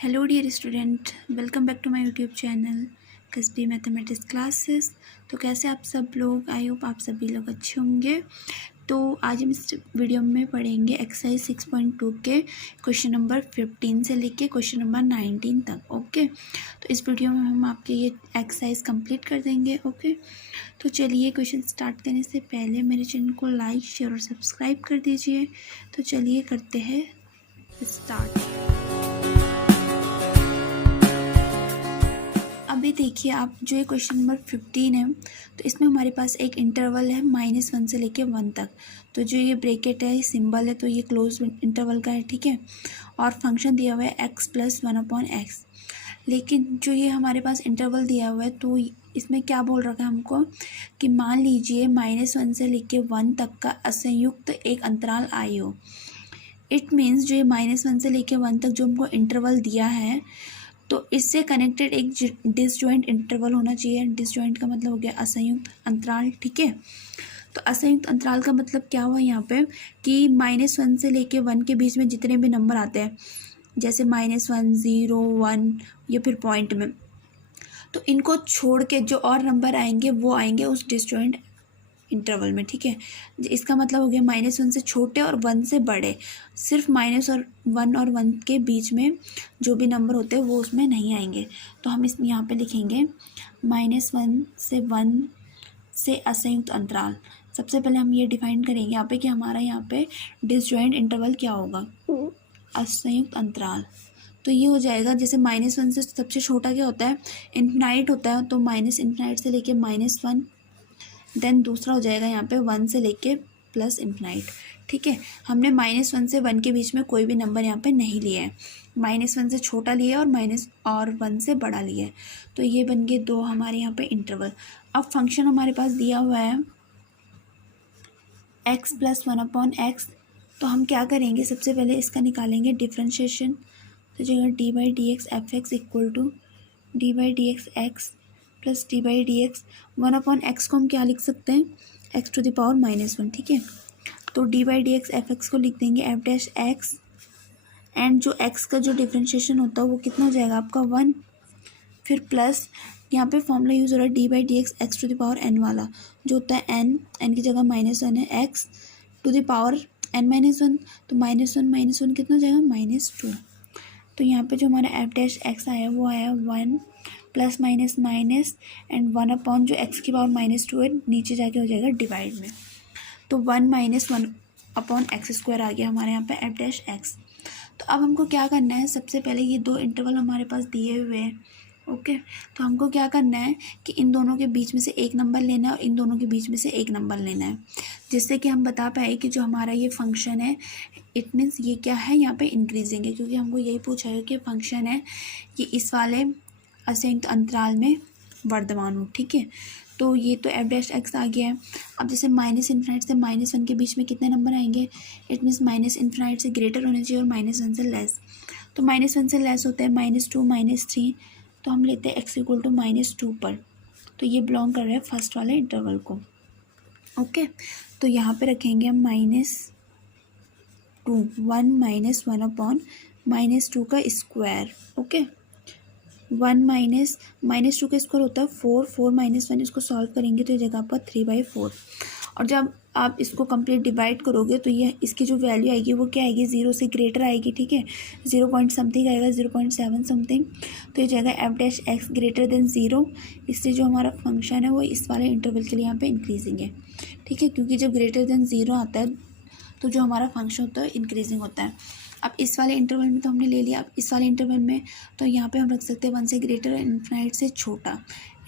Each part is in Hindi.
Hello dear student, welcome back to my YouTube channel कसबी मैथमेटिक्स क्लासेस। तो कैसे आप सब लोग? आई होप आप सभी लोग अच्छे होंगे। तो आज हम इस वीडियो में पढ़ेंगे एक्सरसाइज 6.2 के क्वेश्चन नंबर 15 से लेके क्वेश्चन नंबर 19 तक। ओके, तो इस वीडियो में हम आपके ये एक्सरसाइज कंप्लीट कर देंगे। ओके, तो चलिए क्वेश्चन स्टार्ट करने से पहले मेरे चैनल को लाइक, शेयर और सब्सक्राइब कर दीजिए। तो चलिए करते हैं स्टार्ट। अभी देखिए आप, जो ये क्वेश्चन नंबर 15 है, तो इसमें हमारे पास एक इंटरवल है -1 से लेके 1 तक। तो जो ये ब्रैकेट है, सिंबल है, तो ये क्लोज इंटरवल का है, ठीक है। और फंक्शन दिया हुआ है x + 1/x। लेकिन जो ये हमारे पास इंटरवल दिया हुआ है, तो इसमें क्या बोल रखा है हमको कि मान लीजिए -1 से लेके 1 तक का असंयुक्त एक अंतराल आई हो। इट मीन्स जो ये -1 से लेके 1 तक जो हमको इंटरवल दिया है, तो इससे कनेक्टेड एक डिसजॉइंट इंटरवल होना चाहिए। डिसजॉइंट का मतलब हो गया असंयुक्त अंतराल, ठीक है। तो असंयुक्त अंतराल का मतलब क्या हुआ यहाँ पे कि -1 से लेके 1 के बीच में जितने भी नंबर आते हैं, जैसे -1, 0, 1 या फिर पॉइंट में, तो इनको छोड़ के जो और नंबर आएंगे वो आएंगे उस डिसजॉइंट इंटरवल में, ठीक है। इसका मतलब हो गया -1 से छोटे और 1 से बड़े। सिर्फ -1 और 1 के बीच में जो भी नंबर होते हैं वो उसमें नहीं आएंगे। तो हम इस यहाँ पे लिखेंगे -1 से 1 से असंयुक्त अंतराल। सबसे पहले हम ये डिफाइन करेंगे यहाँ पे कि हमारा यहाँ पे डिसजॉइंट इंटरवल क्या होगा, असंयुक्त अंतराल। तो ये हो जाएगा, जैसे -1 से सबसे छोटा क्या होता है, इन्फिनाइट होता है, तो -∞ से लेके -1। देन दूसरा हो जाएगा यहाँ पे 1 से लेके +∞, ठीक है। हमने -1 से 1 के बीच में कोई भी नंबर यहाँ पे नहीं लिया है। -1 से छोटा लिया है और 1 से बड़ा लिया है। तो ये बन गए दो हमारे यहाँ पे इंटरवल। अब फंक्शन हमारे पास दिया हुआ है x + 1/x। तो हम क्या करेंगे, सबसे पहले इसका निकालेंगे डिफ्रेंशिएशन। तो जो d/dx f(x) = d/dx x + d/dx 1/x को हम क्या लिख सकते हैं, x⁻⁻1, ठीक है। तो d/dx f(x) को लिख देंगे f'(x), एंड जो x का जो डिफ्रेंशिएशन होता है वो कितना हो जाएगा आपका 1। फिर प्लस यहाँ पे फॉर्मूला यूज़ हो रहा है d/dx x⁻n वाला, जो होता है n की जगह -1 है, x⁻n-1। तो -1 कितना हो जाएगा, -2। तो यहाँ पे जो हमारा f'(x) आया वो आया 1 + माइनस एंड 1 जो x⁻2 है, नीचे जाके हो जाएगा डिवाइड में। तो 1 - 1/x² आ गया हमारे यहाँ पे f'(x). तो अब हमको क्या करना है, सबसे पहले ये दो इंटरवल हमारे पास दिए हुए हैं। ओके, तो हमको क्या करना है कि इन दोनों के बीच में से एक नंबर लेना है और इन दोनों के बीच में से एक नंबर लेना है, जिससे कि हम बता पाए कि जो हमारा ये फंक्शन है, इट मीन्स ये क्या है, यहाँ पे इंक्रीजिंग है, क्योंकि हमको यही पूछा है कि फंक्शन है ये इस वाले असंयुक्त अंतराल में वर्धमान हो, ठीक है। तो ये तो f'(x) आ गया है। अब जैसे -∞ से -1 के बीच में कितने नंबर आएंगे, इट मीन्स -∞ से ग्रेटर होने चाहिए और -1 से लेस। तो -1 से लेस होता है -2, -3। तो हम लेते हैं x = -2 पर। तो ये बिलोंग कर रहा है फर्स्ट वाले इंटरवल को। ओके, तो यहाँ पे रखेंगे हम -2, 1 - 1/-2 का स्क्वायर। ओके, 1 -2 का स्क्वायर होता है 4, 4 - 1 इसको सॉल्व करेंगे तो ये जगह आपका 3/4। और जब आप इसको कंप्लीट डिवाइड करोगे तो ये इसकी जो वैल्यू आएगी वो क्या आएगी, 0 से ग्रेटर आएगी, ठीक है। 0 पॉइंट समथिंग आएगा, 0.7 समथिंग। तो ये जाएगा f'(x) > 0। इससे जो हमारा फंक्शन है वो इस वाले इंटरवल के लिए यहाँ पे इंक्रीजिंग है, ठीक है, क्योंकि जब >0 आता है तो जो हमारा फंक्शन होता है इंक्रीजिंग होता है। अब इस वाले इंटरवल में तो हमने ले लिया। अब इस वाले इंटरवल में तो यहाँ पे हम रख सकते हैं 1 से ग्रेटर, इन्फिनाइट से छोटा।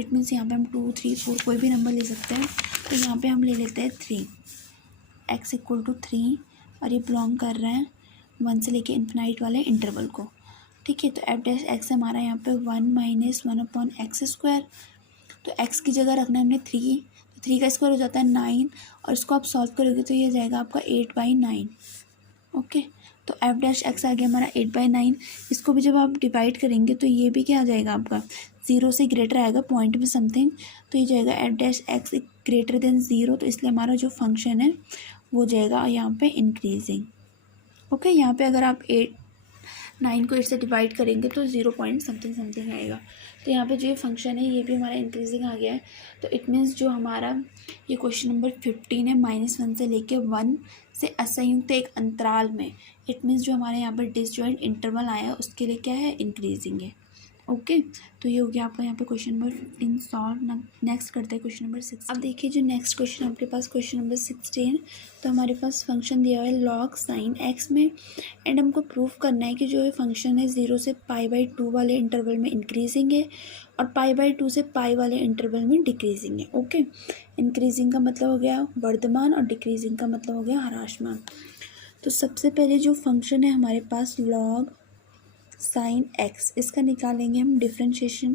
इट मीन्स यहाँ पे हम 2, 3, 4 कोई भी नंबर ले सकते हैं। तो यहाँ पे हम ले लेते हैं 3, x = 3, और ये बिलोंग कर रहा है 1 से लेके इन्फिनाइट वाले इंटरवल को, ठीक है। तो f'(x) हमारा यहाँ पे 1 - 1/x²। तो x की जगह रखना है हमने 3, तो 3 का स्क्वायर हो जाता है 9, और इसको आप सॉल्व करोगे तो ये जाएगा आपका 8/9। ओके, तो f'(x) आ गया हमारा 8/9। इसको भी जब आप डिवाइड करेंगे तो ये भी क्या आ जाएगा आपका, 0 से ग्रेटर आएगा पॉइंट में समथिंग। तो ये जाएगा f'(x) > 0। तो इसलिए हमारा जो फंक्शन है वो जाएगा यहाँ पे इंक्रीजिंग। ओके, यहाँ पे अगर आप 9 को 8 से डिवाइड करेंगे तो 0 पॉइंट समथिंग समथिंग आएगा। तो यहाँ पे जो ये फंक्शन है ये भी हमारा इंक्रीजिंग आ गया है। तो इट मीन्स जो हमारा ये क्वेश्चन नंबर 15 है -1 से लेके 1 से असंयुक्त एक अंतराल में, इट मीन्स जो हमारे यहाँ पर डिसजॉइंट इंटरवल आया है उसके लिए क्या है, इंक्रीजिंग है। ओके तो ये हो गया आपका यहाँ पे क्वेश्चन नंबर 15 सॉल्व। नेक्स्ट करते हैं क्वेश्चन नंबर 6। अब देखिए जो नेक्स्ट क्वेश्चन आपके पास क्वेश्चन नंबर 16, तो हमारे पास फंक्शन दिया हुआ है log sin x में, एंड हमको प्रूफ करना है कि जो ये फंक्शन है 0 से π/2 वाले इंटरवल में इंक्रीजिंग है और π/2 से पाई वाले इंटरवल में डिक्रीजिंग है। ओके इंक्रीजिंग का मतलब हो गया वर्धमान और डिक्रीजिंग का मतलब हो गया ह्रासमान। तो सबसे पहले जो फंक्शन है हमारे पास log sin x, इसका निकालेंगे हम डिफ्रेंशिएशन।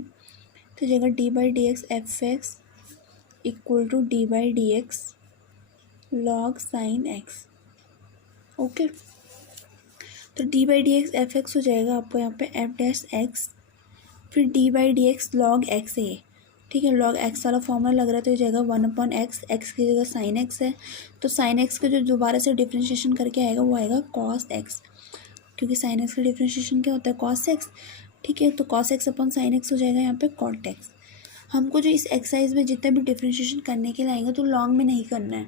तो जगह d/dx f(x) equal to d/dx log sin x। Okay तो d/dx f(x) हो जाएगा आपको यहाँ पे f'(x) फिर d/dx log x है, ठीक है। log x वाला फॉर्मूला लग रहा है तो ये जाएगा 1/x, x की जगह sin x है तो sin x का जो दोबारा से डिफ्रेंशिएशन करके आएगा वो आएगा cos x, क्योंकि sin x का डिफ्रेंशिएशन क्या होता है cos x, ठीक है। तो cos x अपन sin x हो जाएगा यहाँ पे cot x। हमको जो इस एक्सरसाइज में जितने भी डिफ्रेंशिएशन करने के लिए आएंगे तो लॉन्ग में नहीं करना है,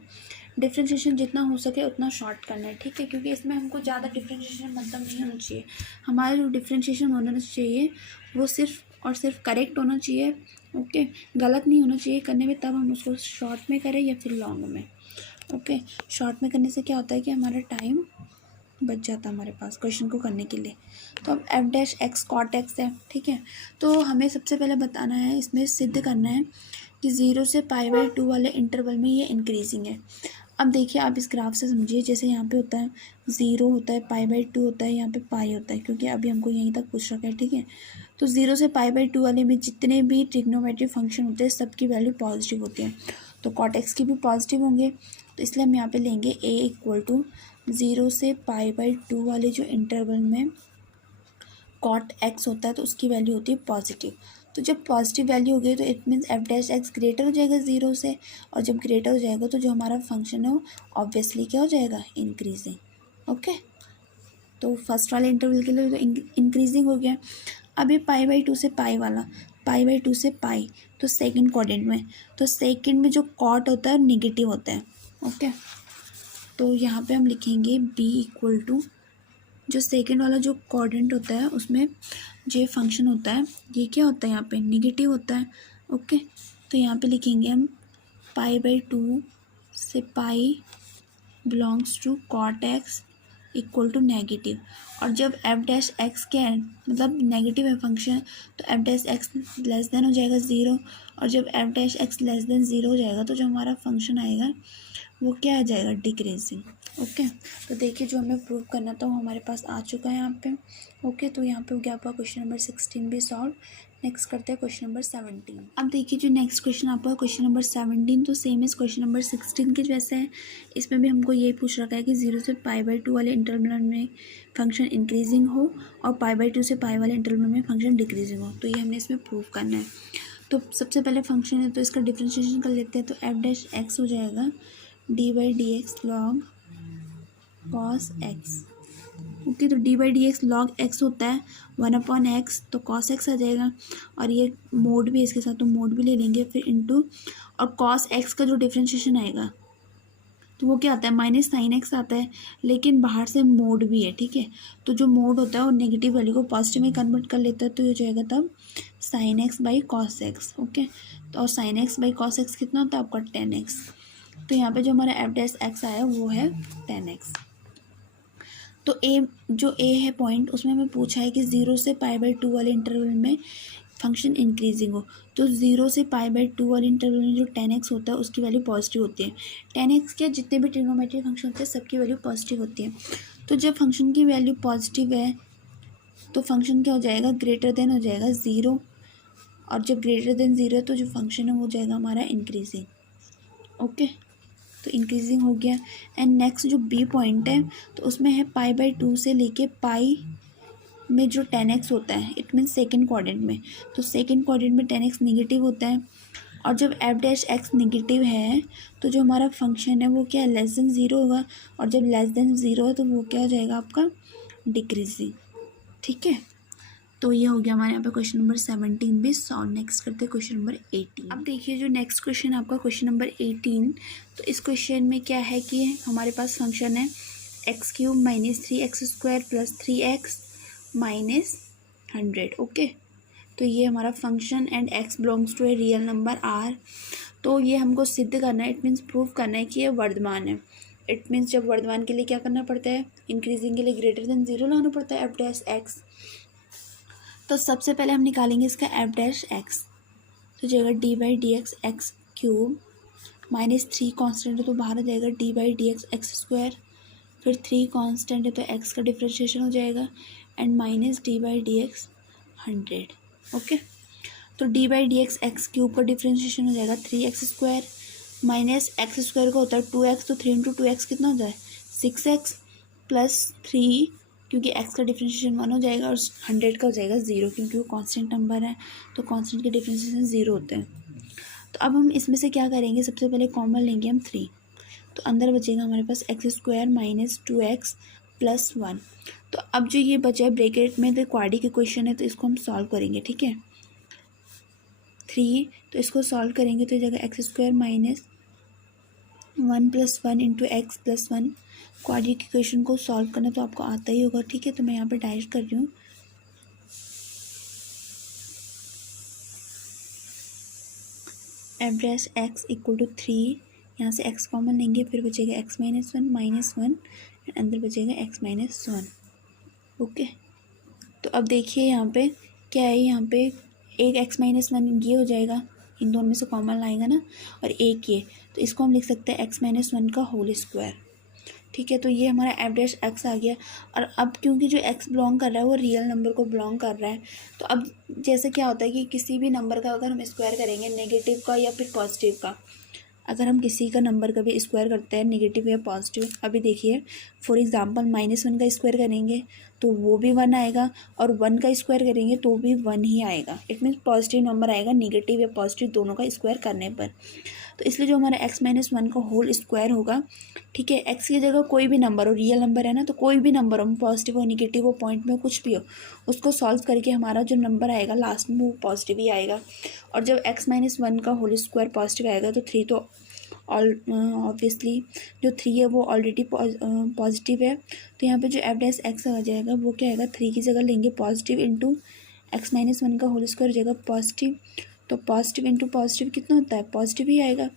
डिफ्रेंशिएशन जितना हो सके उतना शॉर्ट करना है, ठीक है। क्योंकि इसमें हमको ज़्यादा डिफ्रेंशिएशन मतलब नहीं होना चाहिए, हमारा जो डिफ्रेंशिएशन होना चाहिए वो सिर्फ और सिर्फ करेक्ट होना चाहिए। ओके गलत नहीं होना चाहिए करने में, तब हम उसको शॉर्ट में करें या फिर लॉन्ग में। ओके शॉर्ट में करने से क्या होता है कि हमारा टाइम बच जाता है हमारे पास क्वेश्चन को करने के लिए। तो अब f'(x) cot x है, ठीक है। तो हमें सबसे पहले बताना है, इसमें सिद्ध करना है कि 0 से π/2 वाले इंटरवल में ये इंक्रीजिंग है। अब देखिए आप इस ग्राफ से समझिए, जैसे यहाँ पे होता है 0 होता है, π/2 होता है, यहाँ पे पाई होता है, क्योंकि अभी हमको यहीं तक पूछ रखा है, ठीक है। तो 0 से π/2 वाले में जितने भी ट्रिग्नोमेट्रिक फंक्शन होते हैं सबकी वैल्यू पॉजिटिव होती है, तो cot x की भी पॉजिटिव होंगे। तो इसलिए हम यहाँ पे लेंगे a इक्वल टू 0 से π/2 वाले जो इंटरवल में cot x होता है तो उसकी वैल्यू होती है पॉजिटिव। तो जब पॉजिटिव वैल्यू हो गई तो इट मीन्स f'(x) ग्रेटर हो जाएगा 0 से, और जब ग्रेटर हो जाएगा तो जो हमारा फंक्शन है वो ऑब्वियसली क्या हो जाएगा, इंक्रीजिंग। ओके तो फर्स्ट वाले इंटरवल के लिए तो इंक्रीजिंग हो गया। अब ये π/2 से पाई वाला, π/2 से पाई तो सेकंड क्वाड्रेंट में, तो सेकंड में जो कॉट होता है निगेटिव होता है। ओके तो यहाँ पे हम लिखेंगे b इक्वल टू जो सेकंड वाला जो क्वाड्रेंट होता है उसमें जो फंक्शन होता है ये क्या होता है, यहाँ पे निगेटिव होता है। ओके तो यहाँ पे लिखेंगे हम π/2 से pi belongs to cot x equal to negative, और जब f'(x) क्या है मतलब नेगेटिव है फंक्शन तो f'(x) लेस देन हो जाएगा 0, और जब f'(x) लेस देन 0 हो जाएगा तो जो हमारा फंक्शन आएगा वो क्या आ जाएगा, डिक्रीजिंग। ओके तो देखिए जो हमें प्रूव करना था वो हमारे पास आ चुका है यहाँ पे। ओके तो यहाँ पे हो गया आपका क्वेश्चन नंबर 16 भी सॉल्व। नेक्स्ट करते हैं क्वेश्चन नंबर 17। अब देखिए जो नेक्स्ट क्वेश्चन आपका क्वेश्चन नंबर 17 तो सेम इस क्वेश्चन नंबर 16 के जैसे है। इसमें भी हमको ये पूछ रखा है कि 0 से π/2 वाले इंटरवल में फंक्शन इंक्रीजिंग हो और π/2 से पाई वाले इंटरवल में फंक्शन डिक्रीजिंग हो, तो ये हमने इसमें प्रूव करना है। तो सबसे पहले फंक्शन है तो इसका डिफ्रेंशिएशन कर लेते हैं, तो f'(x) हो जाएगा d/dx log cos x। Okay तो d/dx log x होता है 1/x, तो cos x आ जाएगा, और ये मोड भी है इसके साथ तो मोड भी ले लेंगे, फिर इंटू और cos x का जो डिफ्रेंशिएशन आएगा तो वो क्या आता है -sin x आता है, लेकिन बाहर से मोड भी है, ठीक है। तो जो मोड होता है वो नेगेटिव वैल्यू को पॉजिटिव में कन्वर्ट कर लेता है, तो ये हो जाएगा तब sin x/cos x। ओके तो और sin x/cos x कितना होता है आपका 10x। तो यहाँ पे जो हमारा f'(x) आया वो है 10x। तो जो a है पॉइंट उसमें हमें पूछा है कि 0 से π/2 वाले इंटरवल में फंक्शन इंक्रीजिंग हो, तो 0 से π/2 वाले इंटरवल में जो 10x होता है उसकी वैल्यू पॉजिटिव होती है। 10x के जितने भी ट्रिग्नोमेट्रिक फंक्शन होते हैं सबकी वैल्यू पॉजिटिव होती है। तो जब फंक्शन की वैल्यू पॉजिटिव है तो फंक्शन क्या हो जाएगा, ग्रेटर देन हो जाएगा 0, और जब ग्रेटर देन 0 है तो जो फंक्शन है वो हो जाएगा हमारा इंक्रीजिंग। ओके तो इंक्रीजिंग हो गया। एंड नेक्स्ट जो बी पॉइंट है तो उसमें है π/2 से लेके पाई में जो 10x होता है, इट मीन्स सेकंड क्वाड्रेंट में, तो सेकंड क्वाड्रेंट में 10x निगेटिव होता है, और जब f'(x) निगेटिव है तो जो हमारा फंक्शन है वो क्या है, लेस देन 0 होगा, और जब लेस देन 0 है तो वो क्या हो जाएगा आपका डिक्रीजिंग। ठीक है। तो ये हो गया हमारे यहाँ पे क्वेश्चन नंबर 17 भी सॉल्व। नेक्स्ट करते हैं क्वेश्चन नंबर 18। अब देखिए जो नेक्स्ट क्वेश्चन आपका क्वेश्चन नंबर 18, तो इस क्वेश्चन में क्या है कि हमारे पास फंक्शन है x³ minus 3x² plus 3x minus 100। Okay, तो ये हमारा function and x belongs to a real number r। तो ये हमको सिद्ध करना है, इट मीन्स प्रूव करना है कि ये वर्धमान है। इट मीन्स जब वर्धमान के लिए क्या करना पड़ता है, इंक्रीजिंग के लिए ग्रेटर देन 0 लाना पड़ता है f'(x). तो सबसे पहले हम निकालेंगे इसका f'(x), तो जाएगा d/dx x³ माइनस 3 कांस्टेंट है तो बाहर आ जाएगा d/dx x², फिर 3 कांस्टेंट है तो x का डिफ्रेंशिएशन हो जाएगा एंड माइनस d/dx 100। ओके, तो d/dx x³ का डिफ्रेंशिएशन हो जाएगा 3x² माइनस x² का होता है 2x, तो 3 × 2x कितना होता है 6x प्लस 3, क्योंकि x का डिफ्रेंशिएशन 1 हो जाएगा और 100 का हो जाएगा 0, क्योंकि वो कांस्टेंट नंबर है तो कांस्टेंट के डिफ्रेंशिएशन 0 होते हैं। तो अब हम इसमें से क्या करेंगे, सबसे पहले कॉमन लेंगे हम 3, तो अंदर बचेगा हमारे पास x² माइनस 2x प्लस 1। तो अब जो ये बचा है ब्रैकेट में, तो क्वाड्रेटिक इक्वेशन है तो इसको हम सॉल्व करेंगे। ठीक है, 3, तो इसको सॉल्व करेंगे तो जगह x² minus 1 plus 1 into x plus 1। Quadratic equation को सॉल्व करना तो आपको आता ही होगा। ठीक है, तो मैं यहाँ पे डायरेक्ट कर रही हूँ f'(x) इक्वल टू 3, यहाँ से x कॉमन लेंगे, फिर बचेगा x माइनस 1 माइनस 1 एंड अंदर बचेगा x माइनस 1। ओके, तो अब देखिए यहाँ पे क्या है, यहाँ पे एक x माइनस 1 ये हो जाएगा, इन दोनों में से कॉमन लाएगा ना, और एक ये, तो इसको हम लिख सकते हैं x माइनस 1 का होल स्क्वायर। ठीक है, तो ये हमारा f'(x) आ गया। और अब क्योंकि जो x बिलोंग कर रहा है वो रियल नंबर को बिलोंग कर रहा है, तो अब जैसे क्या होता है कि किसी भी नंबर का अगर हम स्क्वायर करेंगे, नेगेटिव का या फिर पॉजिटिव का, अगर हम किसी का नंबर का भी स्क्वायर करते हैं नेगेटिव या पॉजिटिव, अभी देखिए फॉर एग्जांपल -1 का स्क्वायर करेंगे तो वो भी 1 आएगा, और 1 का स्क्वायर करेंगे तो भी 1 ही आएगा। इट मीन्स पॉजिटिव नंबर आएगा नेगेटिव या पॉजिटिव दोनों का स्क्वायर करने पर। तो इसलिए जो हमारा x माइनस 1 का होल स्क्वायर होगा, ठीक है, x की जगह कोई भी नंबर हो, रियल नंबर है ना, तो कोई भी नंबर हो, पॉजिटिव हो नेगेटिव हो पॉइंट में कुछ भी हो, उसको सॉल्व करके हमारा जो नंबर आएगा लास्ट में वो पॉजिटिव ही आएगा। और जब x माइनस 1 का होल स्क्वायर पॉजिटिव आएगा तो 3 तो ऑब्वियसली जो 3 है वो ऑलरेडी पॉजिटिव है, तो यहाँ पे जो f'(x) आ जाएगा वो क्या आएगा, 3 की जगह लेंगे पॉजिटिव इंटू x माइनस 1 का होल स्क्वायर हो जाएगा पॉजिटिव, तो पॉजिटिव इंटू पॉजिटिव कितना होता है, पॉजिटिव ही आएगा।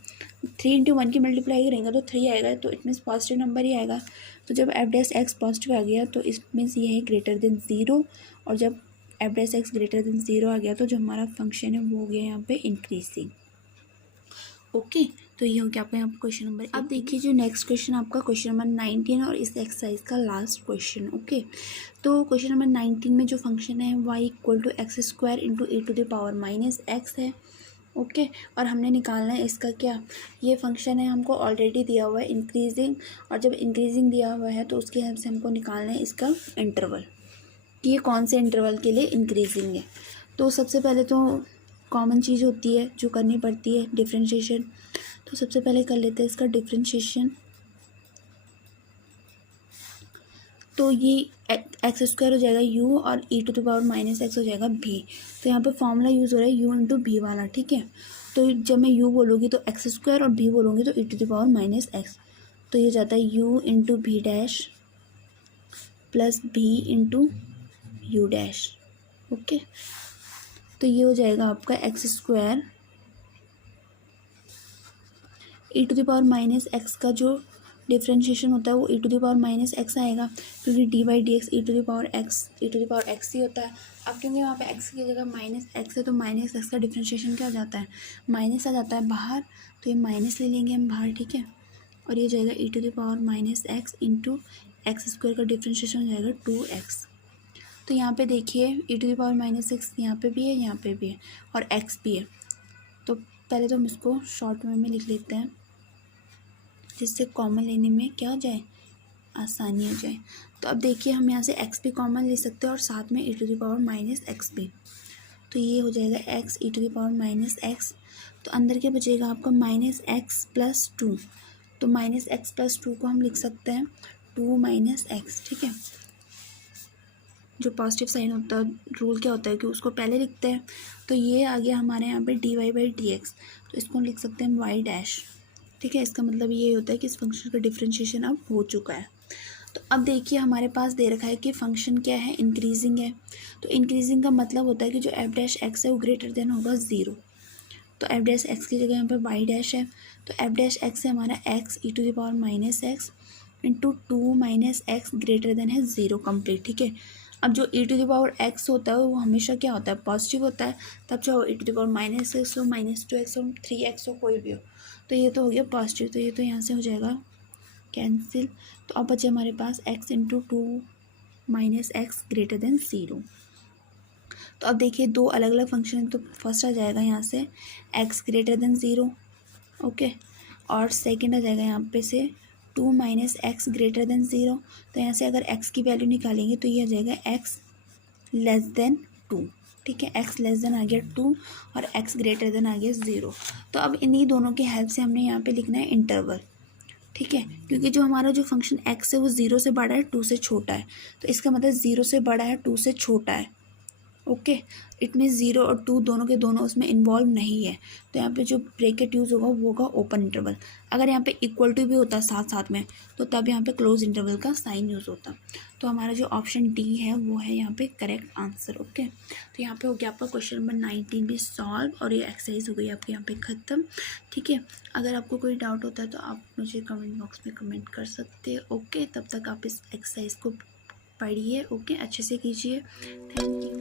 3 इंटू 1 की मल्टीप्लाई करेंगे तो 3 आएगा, तो इट मीन्स पॉजिटिव नंबर ही आएगा। तो जब f'(x) पॉजिटिव आ गया तो इट मीन्स ये है ग्रेटर देन 0, और जब f'(x) ग्रेटर देन 0 आ गया तो जो हमारा फंक्शन है वो हो गया यहाँ पे इंक्रीजिंग। ओके, तो ये हो गया आपका यहाँ पर क्वेश्चन नंबर। अब देखिए जो नेक्स्ट क्वेश्चन आपका क्वेश्चन नंबर 19 और इस एक्सरसाइज का लास्ट क्वेश्चन। ओके, तो क्वेश्चन नंबर 19 में जो फंक्शन है y equal to x² into e⁻⁻x है। ओके, और हमने निकालना है इसका क्या, ये फंक्शन है हमको ऑलरेडी दिया हुआ है इंक्रीजिंग, और जब इंक्रीजिंग दिया हुआ है तो उसके हेल्प से हमको निकालना है इसका इंटरवल, कि ये कौन से इंटरवल के लिए इंक्रीजिंग है। तो सबसे पहले तो कॉमन चीज़ होती है जो करनी पड़ती है, डिफ्रेंशिएशन। तो सबसे पहले कर लेते हैं इसका डिफ्रेंशिएशन। तो ये x² हो जाएगा u और e⁻⁻x हो जाएगा v। तो यहाँ पे फॉर्मूला यूज़ हो रहा है u इंटू v वाला। ठीक है, तो जब मैं u बोलूँगी तो x² और v बोलूँगी तो e⁻⁻x, तो ये जाता है u into v dash plus v into u dash. Okay, तो ये हो जाएगा आपका x² e⁻⁻x का जो डिफ्रेंशिएशन होता है वो e⁻⁻x आएगा, क्योंकि d/dx e⁻x ही होता है। अब क्योंकि वहाँ पे x की जगह -x है तो -x का डिफ्रेंशिएशन क्या हो जाता है, माइनस आ जाता है बाहर, तो ये माइनस ले लेंगे हम बाहर। ठीक है, और ये जाएगा e⁻⁻x इंटू x² का डिफ्रेंशिएशन हो जाएगा 2x। तो यहाँ पे देखिए e⁻⁻x यहाँ पे भी है, यहाँ पे भी है, और x भी है। तो पहले तो हम इसको शॉर्ट में लिख लेते हैं जिससे कॉमन लेने में क्या हो जाए, आसानी हो जाए। तो अब देखिए हम यहाँ से x भी कॉमन ले सकते हैं और साथ में e⁻⁻x भी, तो ये हो जाएगा x e⁻⁻x। तो अंदर क्या बचेगा आपका -x प्लस 2, तो -x प्लस 2 को हम लिख सकते हैं 2 - x। ठीक है, जो पॉजिटिव साइन होता है रूल क्या होता है कि उसको पहले लिखते हैं। तो ये आ गया हमारे यहाँ पे dy/dx, तो इसको लिख सकते हैं y डैश। ठीक है, इसका मतलब ये होता है कि इस फंक्शन का डिफरेंशिएशन अब हो चुका है। तो अब देखिए हमारे पास दे रखा है कि फंक्शन क्या है, इंक्रीजिंग है। तो इंक्रीजिंग का मतलब होता है कि जो एफ डैश एक्स है वो ग्रेटर देन होगा 0। तो एफ डैश एक्स की जगह यहाँ पे वाई डैश है। तो एफ डैश एक्स है हमारा x e⁻⁻x into 2 - x greater than है 0 कंप्लीट। ठीक है, अब जो e⁻x होता है वो हमेशा क्या होता है, पॉजिटिव होता है। तब चाहे e⁻−x हो, -2x हो, 3x हो, कोई भी हो, तो ये तो हो गया पॉजिटिव। तो ये तो यहाँ से हो जाएगा कैंसिल। तो अब बचे हमारे पास x into 2 - x greater than 0। तो अब देखिए दो अलग अलग फंक्शन है, तो फर्स्ट आ जाएगा यहाँ से x ग्रेटर देन 0, ओके, और सेकंड आ जाएगा यहाँ पे से 2 - x ग्रेटर देन 0। तो यहाँ से अगर x की वैल्यू निकालेंगे तो ये आ जाएगा x लेस देन 2। ठीक है, x लेस देन आ गया 2 और x ग्रेटर देन आ गया 0। तो अब इन्हीं दोनों की हेल्प से हमने यहाँ पे लिखना है इंटरवल। ठीक है, क्योंकि जो हमारा जो फंक्शन x है वो 0 से बड़ा है, 2 से छोटा है। तो इसका मतलब 0 से बड़ा है, 2 से छोटा है। ओके, इट मीन्स 0 और 2 दोनों के दोनों उसमें इन्वॉल्व नहीं है। तो यहाँ पे जो ब्रैकेट यूज़ होगा वो होगा ओपन इंटरवल। अगर यहाँ पे इक्वल टू भी होता साथ साथ में तो तब यहाँ पे क्लोज इंटरवल का साइन यूज़ होता। तो हमारा जो ऑप्शन डी है वो है यहाँ पे करेक्ट आंसर। ओके, तो यहाँ पे हो गया आपका क्वेश्चन नंबर 19 भी सॉल्व और ये एक्सरसाइज हो गई आपके यहाँ पे ख़त्म। ठीक है, अगर आपको कोई डाउट होता है तो आप मुझे कमेंट बॉक्स में कमेंट कर सकते हैं। ओके, तब तक आप इस एक्सरसाइज को पढ़िए। ओके, अच्छे से कीजिए। Thank you.